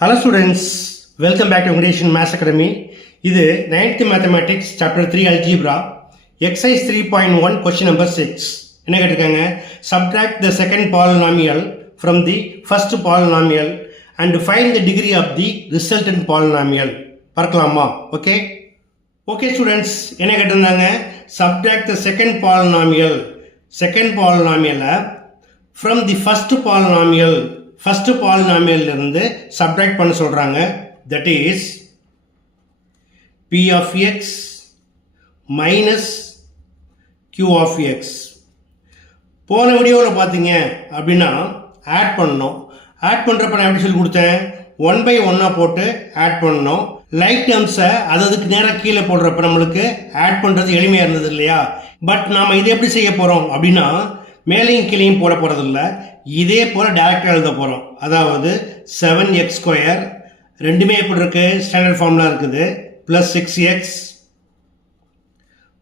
Hello students, welcome back to English Maths Academy. இது 9th Mathematics Chapter 3 Algebra Exercise 3.1 Question number 6. என்ன கேட்டிருக்காங்க? Subtract the second polynomial from the first polynomial and find the degree of the resultant polynomial. பார்க்கலாமா? Okay? Okay students, என்ன கேட்டிருந்தாங்க? Subtract the second polynomial from the first polynomial first polynomial இருந்து subtract பண்ண சொல்றாங்க. That is p of x minus q of x. போன வீடியோவில் பார்த்தீங்க அப்படின்னா ஆட் பண்ணணும். ஆட் பண்ணுறப்ப நான் எப்படி சொல்லி கொடுத்தேன்? 1 by 1 போட்டு ஆட் பண்ணணும். லைக் டேர்ம்ஸை அதுக்கு நேராக கீழே போடுறப்ப நம்மளுக்கு ஆட் பண்ணுறது எளிமையாக இருந்தது இல்லையா? பட் நாம் இதை எப்படி செய்ய போகிறோம் அப்படின்னா மேலையும் கீழையும் போட போகிறதில்ல, இதே போல் டேரக்டாக எழுத போகிறோம். அதாவது 7x² ரெண்டுமே எப்படி இருக்குது? ஸ்டாண்டர்ட் ஃபார்முலா இருக்குது. ப்ளஸ் 6x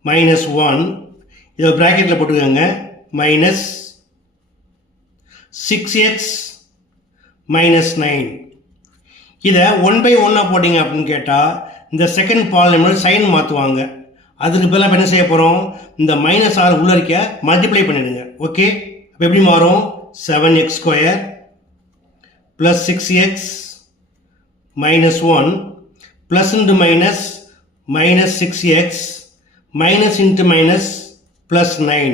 மைனஸ் 1 இதை ப்ராக்கெட்டில் போட்டுக்கோங்க. மைனஸ் 6x மைனஸ் 9 இதை 1 by 1 போட்டிங்க அப்படின்னு கேட்டால் இந்த செகண்ட் பாலினாமியல் சைன் மாற்றுவாங்க. அதுக்கு பதிலாக என்ன செய்ய போகிறோம்? இந்த மைனஸ் ஆர் உள்ள இருக்க மல்டிப்ளை பண்ணிடுங்க. ஓகே, அப்போ எப்படி மாறும்? 7x² plus 6x minus 1 plus into minus minus 6x minus into minus plus 9.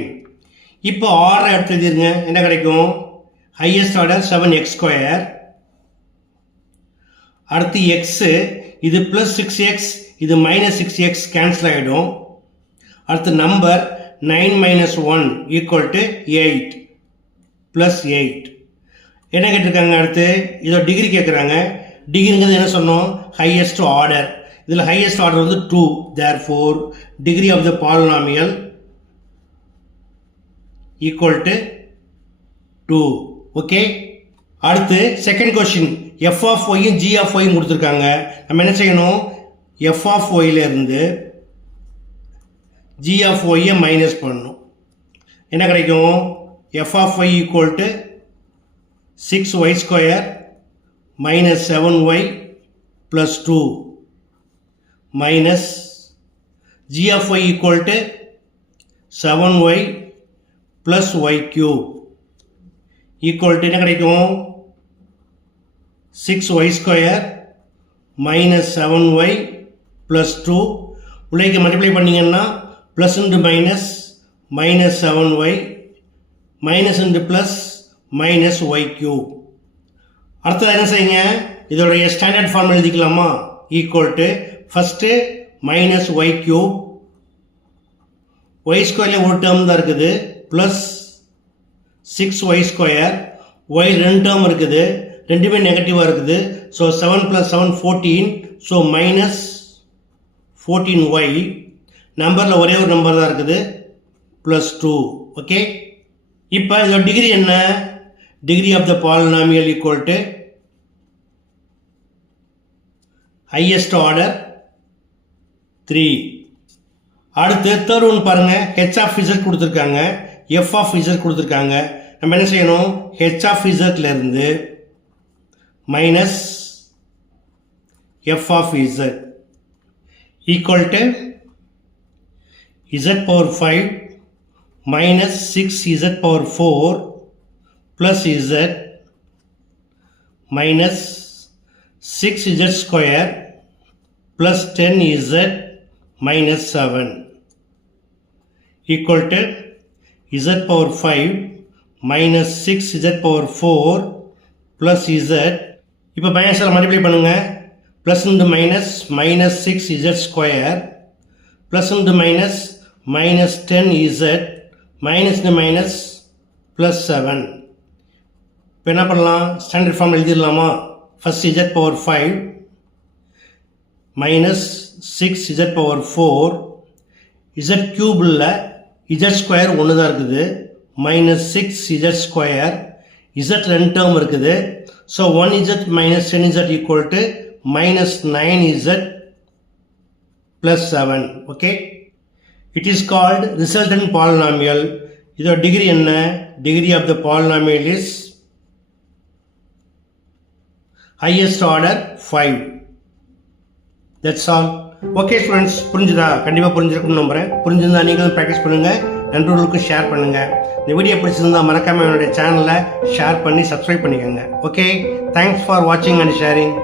இப்போ ஆர்டரை எடுத்து எழுதிருங்க. என்ன கிடைக்கும்? ஹையஸ்ட் ஆர்டர் 7x², அடுத்து எக்ஸு, இது ப்ளஸ் 6x இது மைனஸ் 6x கேன்சல் ஆகிடும். அடுத்து number 9 minus 1 equal to 8 plus 8. என்ன கேட்டிருக்காங்க? அடுத்து இதோட டிகிரி கேட்குறாங்க. டிகிரிங்கிறது என்ன சொன்னோம்? Highest order. இதில் ஹையஸ்ட் ஆர்டர் வந்து 2. therefore degree of the polynomial equal to 2. Okay, அடுத்து second question f of y g of y கொடுத்துருக்காங்க. நம்ம என்ன செய்யணும்? f of y-லேருந்து g of y minus பண்ணணும். என்ன கிடைக்கும்? f of y equal to 6y² minus 7y plus 2 minus g of y equal to 7y plus y cube equal to என்ன கிடைக்கும்? 6y² minus 7y plus 2 உள்ளேக்கு multiply பண்ணிங்கன்னா plus into minus minus 7y minus into plus minus y cube. அடுத்தது என்ன செய்யுங்க? இதோடைய standard form எழுதிக்கலாமா? Equal to first minus y cube, y² ஒரு டேர்ம் தான் இருக்குது, ப்ளஸ் 6y², ஒய் 2 டேர்ம் இருக்குது, ரெண்டுமே நெகட்டிவாக இருக்குது. ஸோ 7 + 7 14. ஸோ மைனஸ் 14y, நம்பரில் ஒரே ஒரு நம்பர் தான் இருக்குது, ப்ளஸ் 2. ஓகே, இப்போ இதோட டிகிரி என்ன? Degree of the polynomial equal to highest order 3. அடுத்து தேர்ட் ஒன் பாருங்கள். h of z கொடுத்துருக்காங்க, f of z கொடுத்துருக்காங்க. நம்ம என்ன செய்யணும்? h of z-லேருந்து minus f of z equal to z power 5 minus 6z power 4 plus z minus 6z² plus 10z minus 7 equal to z power 5 minus 6z power 4 plus z. இப்போ மைனஸில் multiply பண்ணுங்க. Plus into minus minus 6z² plus into minus minus 10z minus into minus plus 7. இப்போ என்ன பண்ணலாம்? Standard form எழுதிடலாமா? First z power 5 minus 6z power 4, z கியூபில் z² ஒன்று தான் இருக்குது, மைனஸ் 6z², z 2 டேர்ம் இருக்குது. So 1z minus 10z equal to minus 9z plus 7. okay, it is called resultant polynomial. இதோட டிகிரி என்ன? Degree of the polynomial is highest order 5. That's all. Okay students, புரிஞ்சுதா? கண்டிப்பாக புரிஞ்சிருக்குன்னு நம்புகிறேன். புரிஞ்சிருந்தா நீங்களும் practice பண்ணுங்கள், நண்பர்களுக்கு share பண்ணுங்கள். இந்த வீடியோ பிடிச்சிருந்தா மறக்காமல் என்னுடைய சேனலை ஷேர் பண்ணி சப்ஸ்கிரைப் பண்ணிக்கோங்க. ஓகே, தேங்க்ஸ் ஃபார் வாட்சிங் அண்ட் ஷேரிங்.